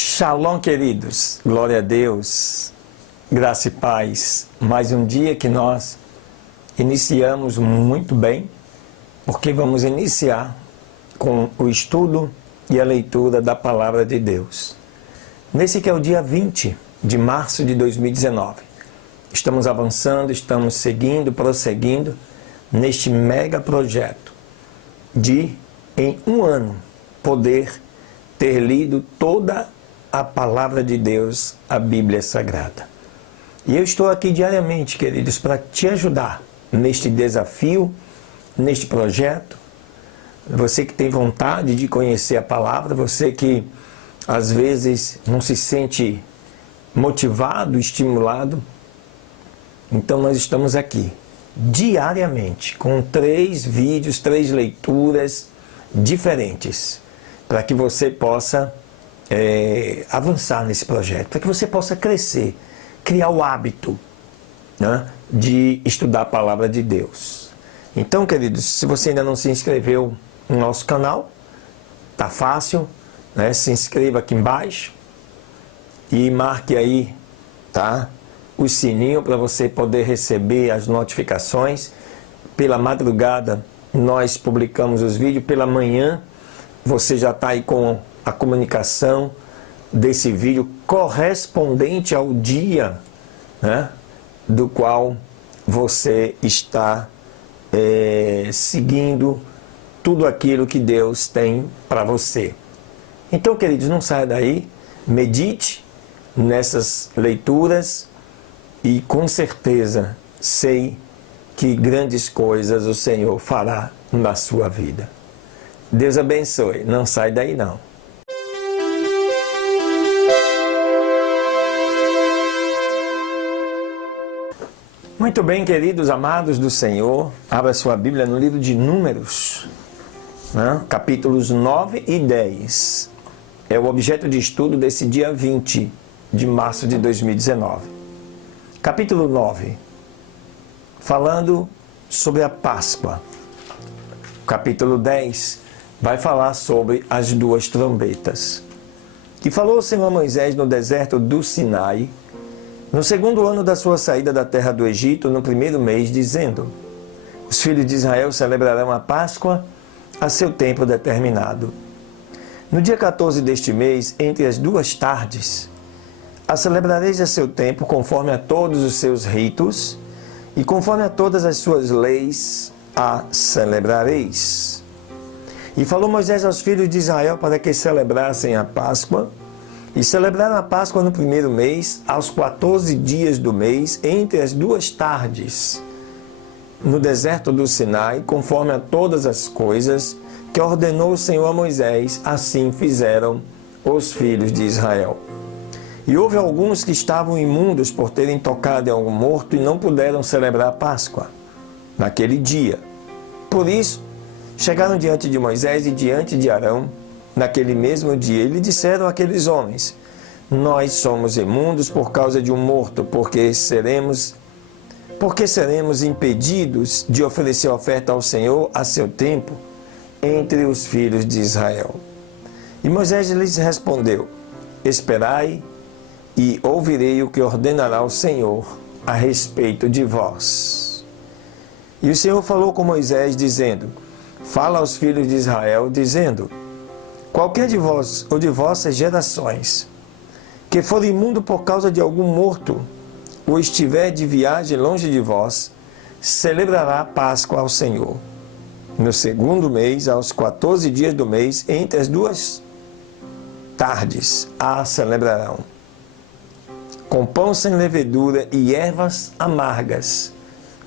Shalom, queridos. Glória a Deus. Graça e paz. Mais um dia que nós iniciamos muito bem, porque vamos iniciar com o estudo e a leitura da Palavra de Deus. Nesse que é o dia 20 de março de 2019. Estamos avançando, estamos seguindo, prosseguindo neste mega projeto de, em um ano, poder ter lido toda a Palavra de Deus, a Bíblia Sagrada. E eu estou aqui diariamente, queridos, para te ajudar neste desafio, neste projeto. Você que tem vontade de conhecer a Palavra, você que às vezes não se sente motivado, estimulado. Então nós estamos aqui diariamente com 3 vídeos, 3 leituras diferentes, para que você possa avançar nesse projeto, para que você possa crescer, criar o hábito, né, de estudar a Palavra de Deus. Então, queridos, se você ainda não se inscreveu no nosso canal, tá fácil, né? Se inscreva aqui embaixo e marque aí, tá, o sininho para você poder receber as notificações. Pela madrugada nós publicamos os vídeos, pela manhã você já está aí com a comunicação desse vídeo correspondente ao dia, né, do qual você está seguindo tudo aquilo que Deus tem para você. Então, queridos, não saia daí, medite nessas leituras e com certeza sei que grandes coisas o Senhor fará na sua vida. Deus abençoe, não sai daí não. Muito bem, queridos amados do Senhor, abra sua Bíblia no livro de Números, né? Capítulos 9 e 10. É o objeto de estudo desse dia 20 de março de 2019. Capítulo 9, falando sobre a Páscoa. Capítulo 10 vai falar sobre as 2 trombetas. E falou o Senhor a Moisés no deserto do Sinai, no 2º ano da sua saída da terra do Egito, no 1º mês, dizendo: os filhos de Israel celebrarão a Páscoa a seu tempo determinado. No dia 14 deste mês, entre as 2 tardes, a celebrareis a seu tempo, conforme a todos os seus ritos, e conforme a todas as suas leis, a celebrareis. E falou Moisés aos filhos de Israel para que celebrassem a Páscoa, e celebraram a Páscoa no 1º mês, aos 14 dias do mês, entre as 2 tardes, no deserto do Sinai, conforme a todas as coisas que ordenou o Senhor a Moisés, assim fizeram os filhos de Israel. E houve alguns que estavam imundos por terem tocado em algum morto e não puderam celebrar a Páscoa naquele dia. Por isso, chegaram diante de Moisés e diante de Arão, naquele mesmo dia, e lhe disseram àqueles homens: nós somos imundos por causa de um morto, porque seremos impedidos de oferecer oferta ao Senhor a seu tempo entre os filhos de Israel. E Moisés lhes respondeu: esperai e ouvirei o que ordenará o Senhor a respeito de vós. E o Senhor falou com Moisés, dizendo: fala aos filhos de Israel, dizendo: qualquer de vós ou de vossas gerações que for imundo por causa de algum morto, ou estiver de viagem longe de vós, celebrará a Páscoa ao Senhor. No 2º mês, aos 14 dias do mês, entre as 2 tardes, a celebrarão. Com pão sem levedura e ervas amargas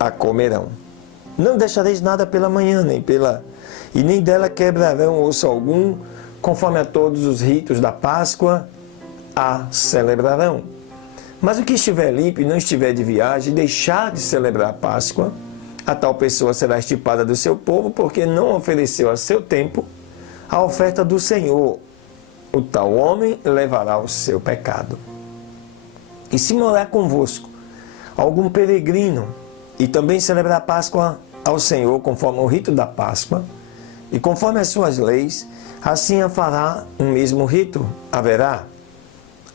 a comerão. Não deixareis nada pela manhã, nem dela quebrarão osso algum, conforme a todos os ritos da Páscoa, a celebrarão. Mas o que estiver limpo e não estiver de viagem, deixar de celebrar a Páscoa, a tal pessoa será extirpada do seu povo, porque não ofereceu a seu tempo a oferta do Senhor. O tal homem levará o seu pecado. E se morar convosco algum peregrino, e também celebrar a Páscoa ao Senhor, conforme o rito da Páscoa, e conforme as suas leis, assim a fará o mesmo rito haverá.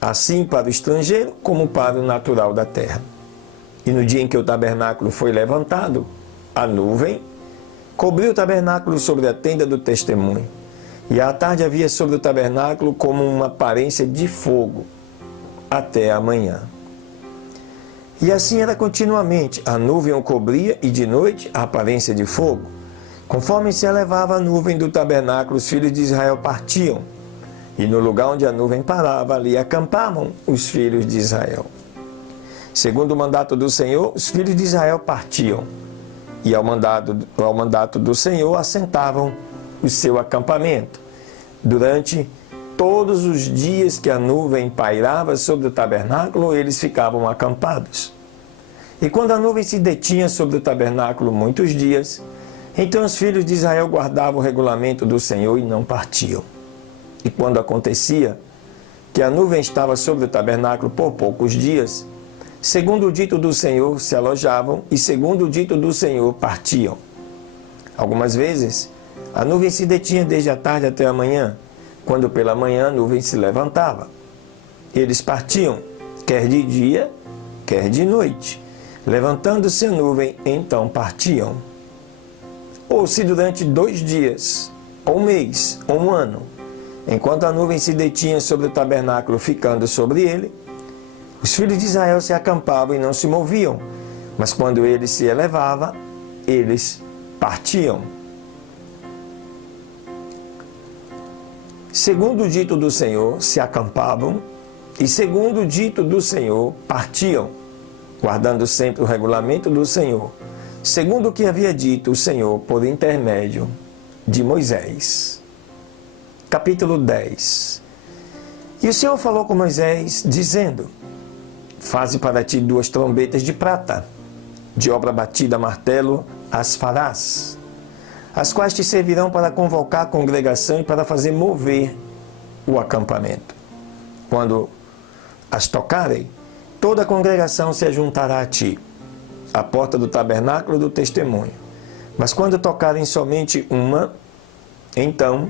assim para o estrangeiro como para o natural da terra. E no dia em que o tabernáculo foi levantado, a nuvem cobriu o tabernáculo sobre a tenda do testemunho. E à tarde havia sobre o tabernáculo como uma aparência de fogo, até a manhã. E assim era continuamente, a nuvem o cobria e de noite a aparência de fogo. Conforme se elevava a nuvem do tabernáculo, os filhos de Israel partiam. E no lugar onde a nuvem parava, ali acampavam os filhos de Israel. Segundo o mandato do Senhor, os filhos de Israel partiam. E ao mandato do Senhor assentavam o seu acampamento. Durante todos os dias que a nuvem pairava sobre o tabernáculo, eles ficavam acampados. E quando a nuvem se detinha sobre o tabernáculo muitos dias, então os filhos de Israel guardavam o regulamento do Senhor e não partiam. E quando acontecia que a nuvem estava sobre o tabernáculo por poucos dias, segundo o dito do Senhor se alojavam e segundo o dito do Senhor partiam. Algumas vezes a nuvem se detinha desde a tarde até a manhã, quando pela manhã a nuvem se levantava. Eles partiam, quer de dia, quer de noite. Levantando-se a nuvem, então partiam. Ou se durante 2 dias, ou um mês, ou um ano, enquanto a nuvem se detinha sobre o tabernáculo, ficando sobre ele, os filhos de Israel se acampavam e não se moviam, mas quando ele se elevava, eles partiam. Segundo o dito do Senhor, se acampavam, e segundo o dito do Senhor, partiam, guardando sempre o regulamento do Senhor, segundo o que havia dito o Senhor por intermédio de Moisés. Capítulo 10. E o Senhor falou com Moisés, dizendo: Faze para ti 2 trombetas de prata, de obra batida a martelo as farás, as quais te servirão para convocar a congregação e para fazer mover o acampamento. Quando as tocarem, toda a congregação se ajuntará a ti, à porta do tabernáculo do testemunho. Mas quando tocarem somente uma, então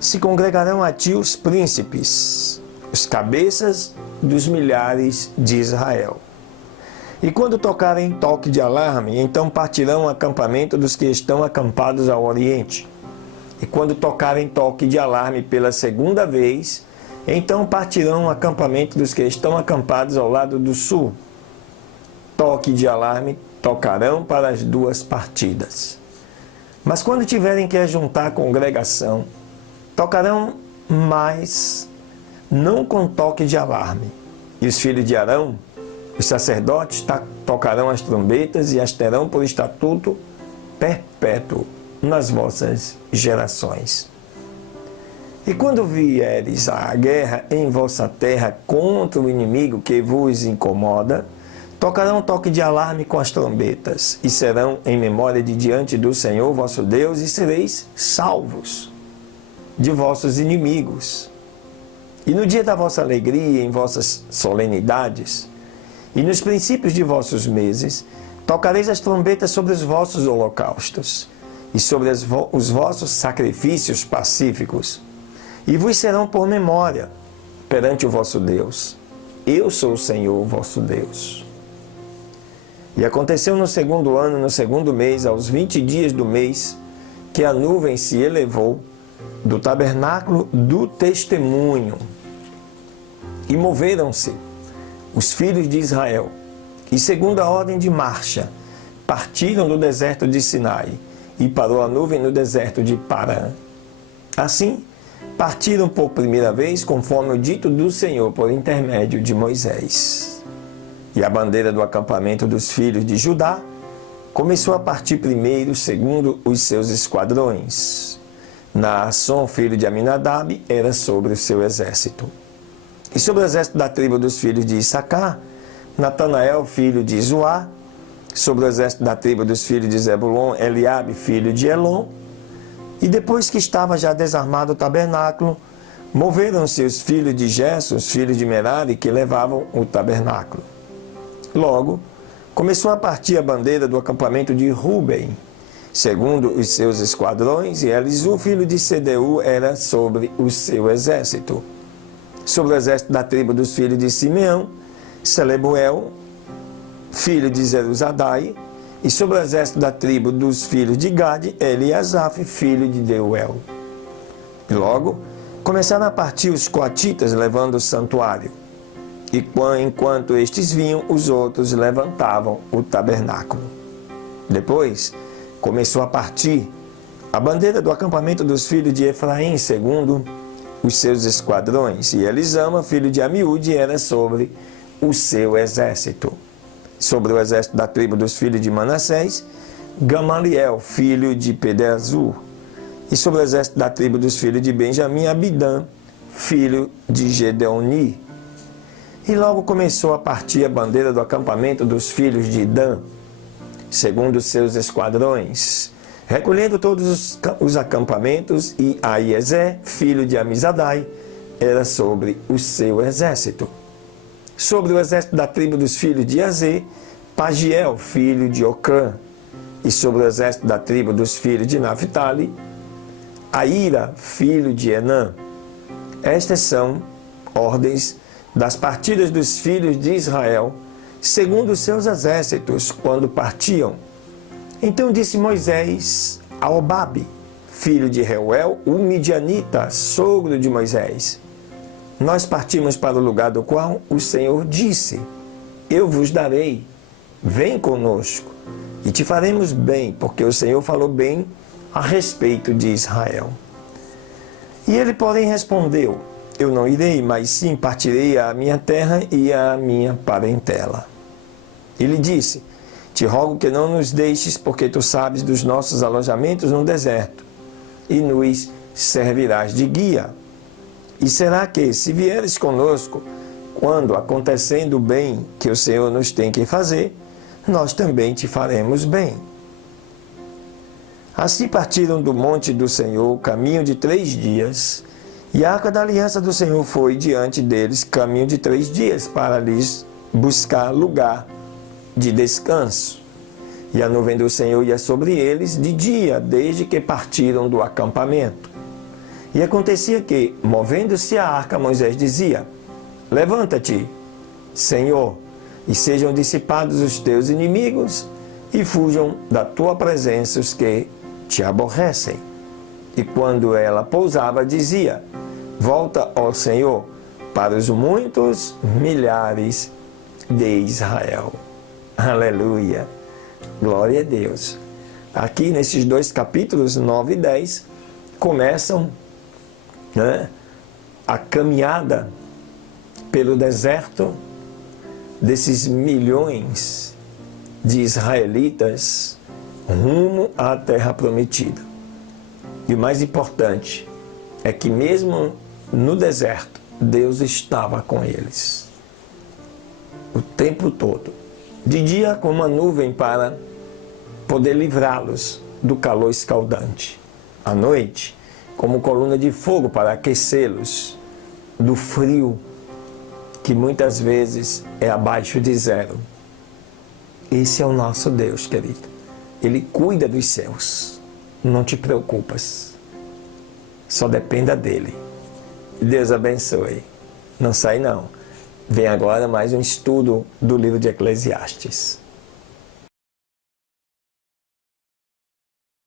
se congregarão a ti os príncipes, os cabeças dos milhares de Israel. E quando tocarem toque de alarme, então partirão o acampamento dos que estão acampados ao oriente. E quando tocarem toque de alarme pela segunda vez, então partirão o acampamento dos que estão acampados ao lado do sul. Toque de alarme tocarão para as 2 partidas. Mas quando tiverem que ajuntar a congregação, tocarão mais, não com toque de alarme. E os filhos de Arão, os sacerdotes, tocarão as trombetas e as terão por estatuto perpétuo nas vossas gerações. E quando vieres à guerra em vossa terra contra o inimigo que vos incomoda, tocarão toque de alarme com as trombetas, e serão em memória de diante do Senhor vosso Deus, e sereis salvos de vossos inimigos. E no dia da vossa alegria, em vossas solenidades, e nos princípios de vossos meses, tocareis as trombetas sobre os vossos holocaustos, e sobre os vossos sacrifícios pacíficos, e vos serão por memória perante o vosso Deus. Eu sou o Senhor vosso Deus. E aconteceu no 2º ano, no 2º mês, aos 20 dias do mês, que a nuvem se elevou do tabernáculo do testemunho, e moveram-se os filhos de Israel, e segundo a ordem de marcha, partiram do deserto de Sinai, e parou a nuvem no deserto de Parã. Assim, partiram por primeira vez, conforme o dito do Senhor por intermédio de Moisés. E a bandeira do acampamento dos filhos de Judá começou a partir primeiro, segundo os seus esquadrões. Naasson, filho de Aminadab, era sobre o seu exército. E sobre o exército da tribo dos filhos de Issacar, Natanael, filho de Zoar. Sobre o exército da tribo dos filhos de Zebulon, Eliabe, filho de Elon. E depois que estava já desarmado o tabernáculo, moveram-se os filhos de Gerson, os filhos de Merari, que levavam o tabernáculo. Logo, começou a partir a bandeira do acampamento de Ruben, segundo os seus esquadrões, e Elisu, filho de Sedeu, era sobre o seu exército. Sobre o exército da tribo dos filhos de Simeão, Selebuel, filho de Zeruzadai. E sobre o exército da tribo dos filhos de Gade, Eliasaf, filho de Deuel. E logo começaram a partir os coatitas, levando o santuário. E enquanto estes vinham, os outros levantavam o tabernáculo. Depois começou a partir a bandeira do acampamento dos filhos de Efraim, segundo os seus esquadrões, e Elisama, filho de Amiúde, era sobre o seu exército. Sobre o exército da tribo dos filhos de Manassés, Gamaliel, filho de Pedazur. E sobre o exército da tribo dos filhos de Benjamim, Abidã, filho de Gedeoni. E logo começou a partir a bandeira do acampamento dos filhos de Dan, segundo os seus esquadrões, recolhendo todos os acampamentos, e Aiezé, filho de Amizadai, era sobre o seu exército. Sobre o exército da tribo dos filhos de Azê, Pagiel, filho de Ocrã. E sobre o exército da tribo dos filhos de Naphtali, Aíra, filho de Enã. Estas são ordens das partidas dos filhos de Israel, segundo os seus exércitos, quando partiam. Então disse Moisés a Obabe, filho de Reuel, o midianita, sogro de Moisés: nós partimos para o lugar do qual o Senhor disse: eu vos darei, vem conosco, e te faremos bem, porque o Senhor falou bem a respeito de Israel. E ele, porém, respondeu: eu não irei, mas sim partirei à minha terra e à minha parentela. Ele disse: te rogo que não nos deixes, porque tu sabes dos nossos alojamentos no deserto, e nos servirás de guia. E será que, se vieres conosco, quando acontecendo o bem que o Senhor nos tem que fazer, nós também te faremos bem. Assim partiram do monte do Senhor, caminho de 3 dias, e a arca da aliança do Senhor foi diante deles, caminho de 3 dias, para lhes buscar lugar de descanso. E a nuvem do Senhor ia sobre eles de dia, desde que partiram do acampamento. E acontecia que, movendo-se a arca, Moisés dizia: levanta-te, Senhor, e sejam dissipados os teus inimigos, e fujam da tua presença os que te aborrecem. E quando ela pousava, dizia: volta, ó Senhor, para os muitos milhares de Israel. Aleluia! Glória a Deus! Aqui nesses 2 capítulos, 9 e 10, começam a caminhada pelo deserto desses milhões de israelitas rumo à terra prometida. E o mais importante é que mesmo no deserto, Deus estava com eles o tempo todo. De dia, com uma nuvem para poder livrá-los do calor escaldante. À noite, como coluna de fogo para aquecê-los do frio, que muitas vezes é abaixo de 0. Esse é o nosso Deus, querido. Ele cuida dos céus. Não te preocupas. Só dependa dele. Deus abençoe. Não sai não. Vem agora mais um estudo do livro de Eclesiastes.